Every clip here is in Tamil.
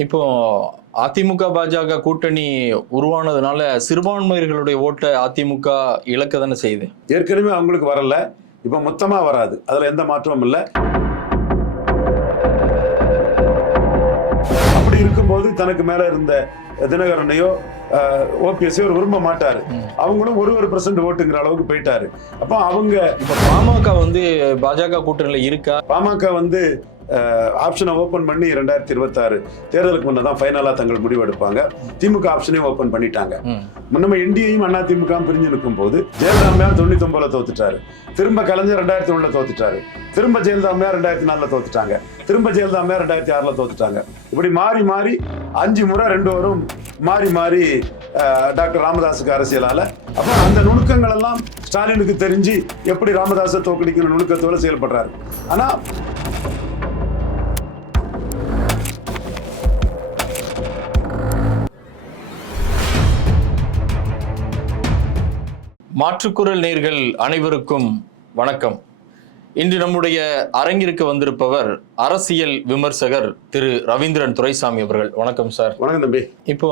இப்போ அதிமுக பாஜக கூட்டணி உருவானதுனால சிறுபான்மையர்களுடைய ஓட்டை அதிமுக இழக்க தானே செய்யுது? ஏற்கனவே அவங்களுக்கு வரல இப்போ மொத்தமா வராது. அதுல எந்த மாற்றமும் இல்லை. அப்படி இருக்கும்போது தனக்கு மேல இருந்த தினகரனையோ ஓபிஎஸ்ஸையோ அவர் விரும்ப மாட்டாரு. அவங்களும் ஒரு ஒரு பர்சன்ட் ஓட்டுங்கிற அளவுக்கு போயிட்டாரு. அப்போ அவங்க இப்போ பாமக வந்து பாஜக கூட்டணியில இருக்கா? பாமக வந்து ஆப்ஷனை ஓபன் பண்ணி ரெண்டாயிரத்தி இருபத்தாறு தேர்தலுக்கு முன்னே தான் ஃபைனலாக தங்கள் முடிவு எடுப்பாங்க. திமுக ஆப்ஷனையும் ஓபன் பண்ணிட்டாங்க. நம்ம என்டிஏயும் அண்ணா திமுக பிரிஞ்சு நிற்கும் போது ஜெயலலிதாமையார் தொண்ணூத்தி ஒன்பதுல தோத்துட்டாரு. திரும்ப கலைஞர் ரெண்டாயிரத்தி ஒண்ணுல தோத்துட்டாரு. திரும்ப ஜெயலலிதாமையார் ரெண்டாயிரத்தி நாலுல தோத்துட்டாங்க. திரும்ப ஜெயலலிதாமையார் ரெண்டாயிரத்தி ஆறுல தோத்துட்டாங்க. இப்படி மாறி மாறி அஞ்சு முறை ரெண்டு வரும் மாறி மாறி டாக்டர் ராமதாஸுக்கு அரசியலால. அப்ப அந்த நுணுக்கங்கள் எல்லாம் ஸ்டாலினுக்கு தெரிஞ்சு எப்படி ராமதாஸை தோக்கடிக்கிற நுணுக்கத்தோட செயல்படுறாரு. ஆனா மாற்றுக்குரல் நேர்கள் அனைவருக்கும் வணக்கம். இன்று நம்முடைய அரங்கிற்கு வந்திருப்பவர் அரசியல் விமர்சகர் திரு ரவீந்திரன் துரைசாமி அவர்கள். வணக்கம் சார். வணக்கம் தம்பி. இப்போ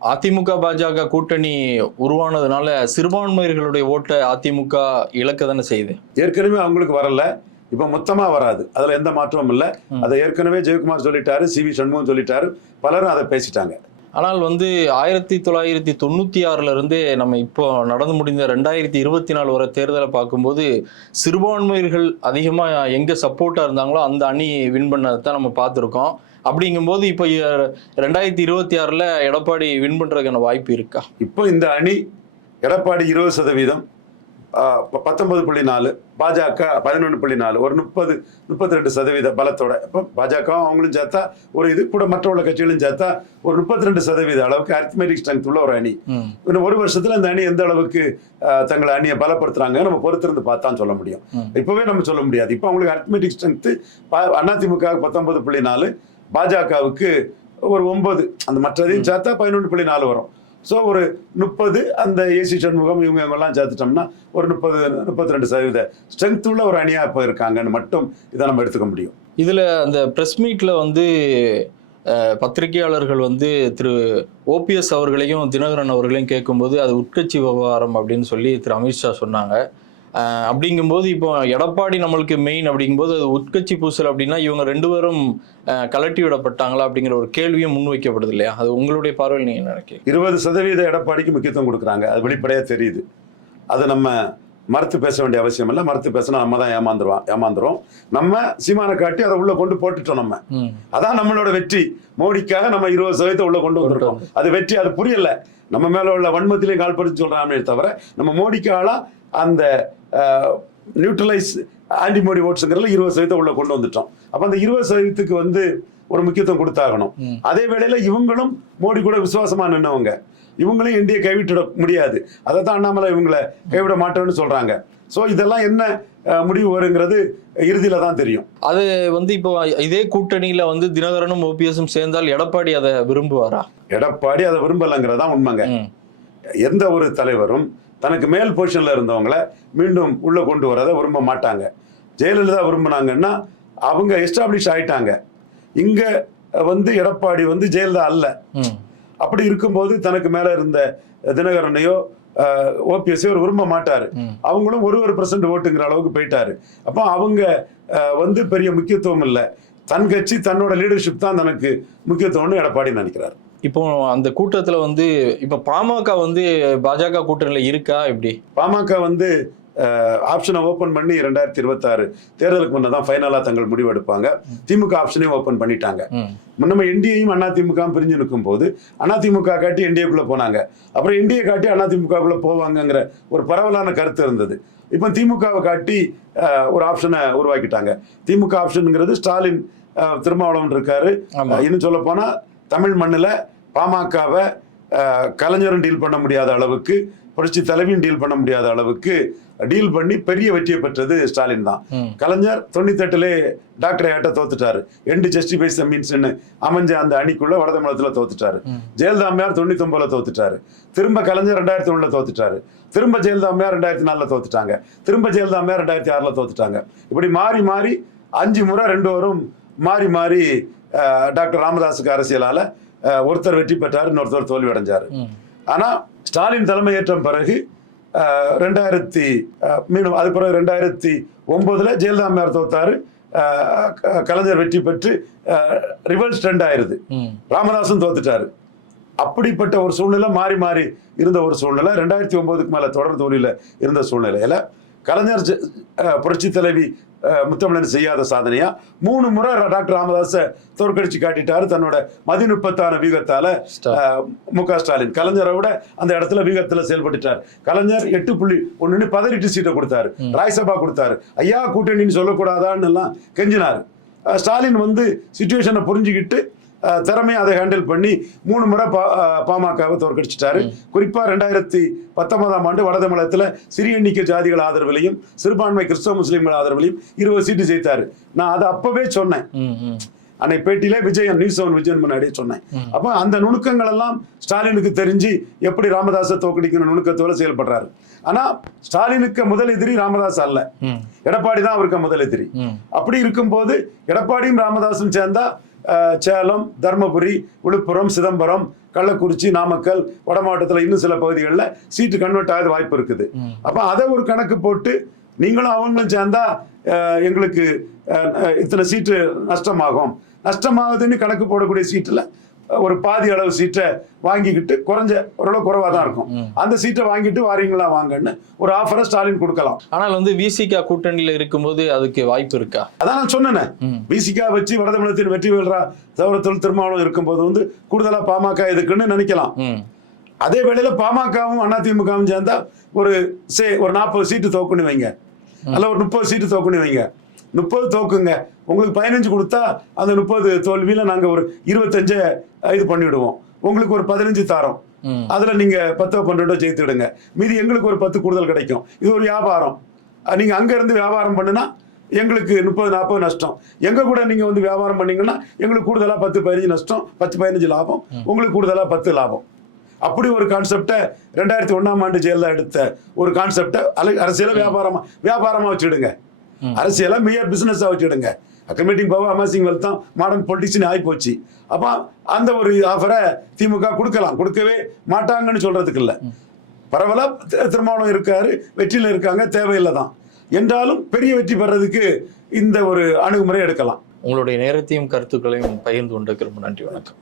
அதிமுக பாஜக கூட்டணி உருவானதுனால சிறுபான்மையர்களுடைய ஓட்டை அதிமுக இழக்க தானே செய்யுது? ஏற்கனவே அவங்களுக்கு வரல. இப்ப மொத்தமா வராது. அதுல எந்த மாற்றமும் இல்லை. அதை ஏற்கனவே ஜெயக்குமார் சொல்லிட்டாரு சி வி சண்முகம் சொல்லிட்டாரு. பலரும் அதை பேசிட்டாங்க. ஆனால் வந்து ஆயிரத்தி தொள்ளாயிரத்தி தொண்ணூற்றி ஆறிலிருந்து நம்ம இப்போ நடந்து முடிந்த ரெண்டாயிரத்தி இருபத்தி நாலு வரை தேர்தலை பார்க்கும்போது சிறுபான்மையர்கள் அதிகமாக எங்கே சப்போர்ட்டாக இருந்தாங்களோ அந்த அணி வின் பண்ணதை தான் நம்ம பார்த்துருக்கோம். அப்படிங்கும்போது இப்போ ரெண்டாயிரத்தி இருபத்தி ஆறில் எடப்பாடி வின் பண்ணுறதுக்கான வாய்ப்பு இருக்கா? இப்போ இந்த அணி எடப்பாடி இருபது சதவீதம் பத்தொன்பது புள்ளி நாலு பாஜக பதினொன்று புள்ளி நாலு ஒரு முப்பது முப்பத்தி ரெண்டு சதவீத பலத்தோட. இப்போ பாஜகவும் அவங்களும் சேர்த்தா ஒரு இது கூட மற்ற உள்ள கட்சிகளும் சேர்த்தா ஒரு முப்பத்தி ரெண்டு சதவீத அளவுக்கு அரித்மெட்டிக் ஸ்ட்ரென்த் உள்ள ஒரு அணி. இன்னும் ஒரு வருஷத்துல அந்த அணி எந்த அளவுக்கு தங்களை அணியை பலப்படுத்துறாங்க நம்ம பொறுத்திருந்து பார்த்தா சொல்ல முடியும். இப்பவே நம்ம சொல்ல முடியாது. இப்போ அவங்களுக்கு அரித்மெட்டிக் ஸ்ட்ரென்த் அதிமுக பத்தொன்பது புள்ளி நாலு பாஜகவுக்கு ஒரு ஒன்பது. அந்த மற்றதையும் சேர்த்தா பதினொன்று புள்ளி நாலு வரும். ஸோ ஒரு முப்பது அந்த ஏசி சண்முகம் இவங்க இவங்கெல்லாம் சேர்த்துட்டோம்னா ஒரு முப்பது முப்பத்தி ரெண்டு சதவீத ஸ்ட்ரென்த் உள்ள ஒரு அணியாக இப்போ இருக்காங்கன்னு மட்டும் இதை நம்ம எடுத்துக்க முடியும். இதில் அந்த ப்ரெஸ் மீட்டில் வந்து பத்திரிகையாளர்கள் வந்து திரு ஓபிஎஸ் அவர்களையும் தினகரன் அவர்களையும் கேட்கும்போது அது உட்கட்சி விவகாரம் அப்படின்னு சொல்லி திரு அமித்ஷா சொன்னாங்க. அப்படிங்கும்போது இப்போ எடப்பாடி நம்மளுக்கு மெயின் அப்படிங்கும்போது அது உட்கட்சி பூசல் அப்படின்னா இவங்க ரெண்டு பேரும் கலட்டி விடப்பட்டாங்களா அப்படிங்கிற ஒரு கேள்வியும் முன்வைக்கப்படுது இல்லையா? அது உங்களுடைய பார்வையில் நீங்கள் நினைக்கிறீங்க? இருபது சதவீத எடப்பாடிக்கு முக்கியத்துவம் கொடுக்குறாங்க. அது வெளிப்படையாக தெரியுது. அதை நம்ம மறுத்து பேச வேண்டிய அவசியம் இல்லை. மறுத்து பேசினா நம்ம தான் ஏமாந்துருவோம். ஏமாந்துரும் நம்ம சீமானை காட்டி அதை உள்ள கொண்டு போட்டுட்டோம் நம்ம. அதான் நம்மளோட வெற்றி. மோடிக்காக நம்ம இருபது சதவீதத்தை உள்ள கொண்டு வந்திருக்கோம். அது வெற்றி அது புரியல. நம்ம மேல உள்ள வன்மத்திலையும் கால் படிச்சு சொல்றாமே தவிர நம்ம மோடிக்கால அந்த நியூட்ரலைஸ் ஆன்டி மோடி ஓட்ஸுங்கிறதுல இருபது சதவீதம் உள்ள கொண்டு வந்துட்டோம். அப்ப அந்த இருபது சதவீதத்துக்கு வந்து ஒரு முக்கியத்துவம் கொடுத்தாகணும். அதே வேளையில இவங்களும் மோடி கூட விசுவாசமா நின்னவங்க. இவங்களையும் இந்திய கைவிட்டுட முடியாது. அதை தான் அண்ணாமலை இவங்களை கைவிட மாட்டோம்னு சொல்றாங்க. ஸோ இதெல்லாம் என்ன முடிவு வருங்கிறது இறுதியில தான் தெரியும். அது வந்து இப்போ இதே கூட்டணியில் வந்து தினகரனும் ஓபிஎஸும் சேர்ந்தால் எடப்பாடி அதை விரும்புவாரா? எடப்பாடி அதை விரும்பலைங்கிறதா உண்மைங்க. எந்த ஒரு தலைவரும் தனக்கு மேல் பொசிஷன்ல இருந்தவங்கள மீண்டும் உள்ள கொண்டு வரதை விரும்ப மாட்டாங்க. ஜெயலலிதா விரும்பினாங்கன்னா அவங்க எஸ்டாப்ளிஷ் ஆயிட்டாங்க. இங்க வந்து எடப்பாடி வந்து ஜெயலலிதா அல்ல. அப்படி இருக்கும்போது தனக்கு மேல இருந்த தினகரனையோ ஓபிஎஸ்ஸையோ அவர் விரும்ப மாட்டாரு. அவங்களும் ஒரு ஒரு பர்சன்ட் ஓட்டுங்கிற அளவுக்கு போயிட்டாரு. அப்போ அவங்க வந்து பெரிய முக்கியத்துவம் இல்லை. தன் கட்சி தன்னோட லீடர்ஷிப் தான் தனக்கு முக்கியத்துவம்னு எடப்பாடி நினைக்கிறார். இப்போ அந்த கூட்டத்துல வந்து இப்போ பாமக வந்து பாஜக கூட்டணியில இருக்கா எப்படி? பாமக வந்து ஆப்ஷனை ஓபன் பண்ணி ரெண்டாயிரத்தி இருபத்தாறு தேர்தலுக்கு முன்னே தான் ஃபைனலாக தங்கள் முடிவு எடுப்பாங்க. திமுக ஆப்ஷனையும் ஓபன் பண்ணிட்டாங்க. நம்ம என்டிஏயும் அண்ணா திமுக பிரிஞ்சு நிற்கும் போது அண்ணா திமுக காட்டி என்டிஏக்குள்ள போனாங்க. அப்புறம் என்டிஏ காட்டி அண்ணா திமுகக்குள்ள போவாங்கங்கிற ஒரு பரவலான கருத்து இருந்தது. இப்போ திமுகவை காட்டி ஒரு ஆப்ஷனை உருவாக்கிட்டாங்க. திமுக ஆப்ஷனுங்கிறது ஸ்டாலின் திருமாவளவன் இருக்காரு. இன்னும் சொல்ல போனா தமிழ் மண்ணில் பாமகவை கலைஞரும் டீல் பண்ண முடியாத அளவுக்கு புரட்சி தலைவியும் டீல் பண்ண முடியாத அளவுக்கு டீல் பண்ணி பெரிய வெற்றியை பெற்றது ஸ்டாலின் தான். கலைஞர் தொண்ணூத்தெட்டுலே டாக்டர் ஏட்ட தோத்துட்டாரு. எண்டு ஜஸ்டிஃபைஸ் த மீன்ஸ்னு அமைஞ்ச அந்த அணிக்குள்ள வடதமிழத்துல தோத்துட்டாரு. ஜெயலலிதா அம்மையார் தொண்ணூத்தி ஒன்பதுல தோத்துட்டாரு. திரும்ப கலைஞர் ரெண்டாயிரத்தி ஒண்ணுல தோத்துட்டாரு. திரும்ப ஜெயலலிதா அம்மையார் ரெண்டாயிரத்தி நாலுல தோத்துட்டாங்க. திரும்ப ஜெயலலிதா அம்மையார் ரெண்டாயிரத்தி ஆறுல தோத்துட்டாங்க. இப்படி மாறி மாறி அஞ்சு முறை ரெண்டு வரும் மாறி மாறி டாக்டர் ராமதாஸுக்கு அரசியலால ஒருத்தர் வெற்றி பெற்றார் இன்னொருத்தர் தோல்வி அடைஞ்சார். ஆனா ஸ்டாலின் தலைமை ஏற்ற பிறகு ரெண்டாயிரத்தி மீண்டும் அது பிறகு ரெண்டாயிரத்தி ஒன்பதுல ஜெயலலிதா அம்மையார் தோத்தாரு கலைஞர் வெற்றி பெற்று ரிவர்ஸ் ட்ரெண்ட் ஆயிருது. ராமதாசும் தோத்துட்டாரு. அப்படிப்பட்ட ஒரு சூழ்நிலை மாறி மாறி இருந்த ஒரு சூழ்நிலை. ரெண்டாயிரத்தி ஒன்பதுக்கு மேல தொடர் தோல்வியில இருந்த சூழ்நிலையில கலைஞர் புரட்சி தலைவி முத்தமிழன் செய்யாத சாதனையா? மூணு முறை டாக்டர் ராமதாஸை தோற்கடிச்சு காட்டிட்டாரு தன்னோட மதிநுட்பத்தான வீகத்தால மு க ஸ்டாலின். கலைஞரை விட அந்த இடத்துல வீகத்துல செயல்பட்டுட்டார். கலைஞர் எட்டு புள்ளி ஒண்ணுன்னு பதறிட்டு சீட்டை கொடுத்தாரு. ராய்சபா கொடுத்தாரு. ஐயா கூட்டணின்னு சொல்லக்கூடாதான்னு எல்லாம் கெஞ்சினார். ஸ்டாலின் வந்து சுச்சுவேஷனை புரிஞ்சுக்கிட்டு அஹ், திறமையா அதை ஹேண்டில் பண்ணி மூணு முறை பா பாமகவை தோற்கடிச்சிட்டாரு. குறிப்பா ரெண்டாயிரத்தி பத்தொன்பதாம் ஆண்டு வடதமிழகத்துல சிறிய எண்ணிக்கை ஜாதிகள் ஆதரவிலையும் சிறுபான்மை கிறிஸ்தவ முஸ்லீம்கள் ஆதரவிலையும் இருபது சீட்டு ஜெயித்தாரு. நான் அதை அப்பவே சொன்னேன். அன்னைக்கு பேட்டியில விஜயன் நியூஸ் செவன் விஜயன் முன்னாடியே சொன்னேன். அப்ப அந்த நுணுக்கங்கள் எல்லாம் ஸ்டாலினுக்கு தெரிஞ்சு எப்படி ராமதாஸை தோக்கடிக்கணும் நுணுக்கத்தோட செயல்படுறாரு. ஆனா ஸ்டாலினுக்கு முதல் எதிரி ராமதாஸ் அல்ல. எடப்பாடி தான் அவருக்கு முதல் எதிரி. அப்படி இருக்கும்போது எடப்பாடியும் ராமதாஸும் சேர்ந்தா சேலம் தர்மபுரி விழுப்புரம் சிதம்பரம் கள்ளக்குறிச்சி நாமக்கல் வட மாவட்டத்தில் இன்னும் சில பகுதிகளில் சீட்டு கன்வெர்ட் ஆக வாய்ப்பு இருக்குது. அப்ப அதை ஒரு கணக்கு போட்டு நீங்களும் அவங்களும் சேர்ந்தா எங்களுக்கு இத்தனை சீட்டு நஷ்டமாகும். நஷ்டமாகுதுன்னு கணக்கு போடக்கூடிய சீட்டில் ஒரு பாதி அளவு சீட்டை வாங்கிக்கிட்டு குறைஞ்ச ஓரளவு குறைவாக தான் இருக்கும் அந்த சீட்டை வாங்கிட்டு வாரீங்களா வாங்கன்னு ஒரு ஆஃபரை ஸ்டாலின் கொடுக்கலாம். ஆனால் வந்து விசிகா கூட்டணியில இருக்கும்போது அதுக்கு வாய்ப்பு இருக்கா? அதான் நான் சொன்னேனே. பிசிகா வச்சு வடதமிழத்தின் வெற்றி வேல்ரா சௌரத்தில் திருமாவளம் இருக்கும்போது வந்து கூடுதலா பாமக எதுக்குன்னு நினைக்கலாம். அதே வேளையில பாமகவும் அதிமுகவும் சேர்ந்தா ஒரு சே ஒரு நாற்பது சீட்டு தோக்குன்னு வைங்க. அல்ல ஒரு முப்பது சீட்டு தோக்குன்னு வைங்க. முப்பது தோக்குங்க உங்களுக்கு பதினஞ்சு கொடுத்தா அந்த முப்பது தோல்வியில நாங்க ஒரு இருபத்தஞ்ச இது பண்ணிவிடுவோம் உங்களுக்கு ஒரு பதினஞ்சு தாரோம். அதுல நீங்க பத்தோ பன்னெண்டோ ஜெயித்துடுங்க மீதி எங்களுக்கு ஒரு பத்து கூடுதல் கிடைக்கும். இது ஒரு வியாபாரம். அஹ் நீங்க அங்க இருந்து வியாபாரம் பண்ணுனா எங்களுக்கு முப்பது நாற்பது நஷ்டம். எங்க கூட நீங்க வந்து வியாபாரம் பண்ணீங்கன்னா எங்களுக்கு கூடுதலா பத்து பதினஞ்சு நஷ்டம் பத்து பதினஞ்சு லாபம். உங்களுக்கு கூடுதலா பத்து லாபம். அப்படி ஒரு கான்செப்டை ரெண்டாயிரத்தி ஒண்ணாம் ஆண்டு ஜெயலலிதா எடுத்த ஒரு கான்செப்டை அரசியல வியாபாரமா வியாபாரமா வச்சுடுங்க. அரசியலை மியர் பிசினஸா வச்சுடுங்க அக்கமேட்டிங் பவர் அமேசிங் வெல்த் தான் மாடர்ன் பொலிட்டிக்ஸ்னு ஆகி போச்சு அப்போ அந்த ஒரு ஆஃபரை திமுக கொடுக்கலாம். கொடுக்கவே மாட்டாங்கன்னு சொல்றதுக்கு இல்லை. பரவலா தி- திருமாவளவன் இருக்காரு வெற்றியில இருக்காங்க தேவையில்லை தான். என்றாலும் பெரிய வெற்றி பெறதுக்கு இந்த ஒரு அணுகுமுறை எடுக்கலாம். உங்களுடைய நேரத்தையும் கருத்துக்களையும் பகிர்ந்து கொண்டதுக்கு ரொம்ப நன்றி வணக்கம்.